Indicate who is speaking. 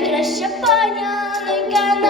Speaker 1: найкраща паняненька.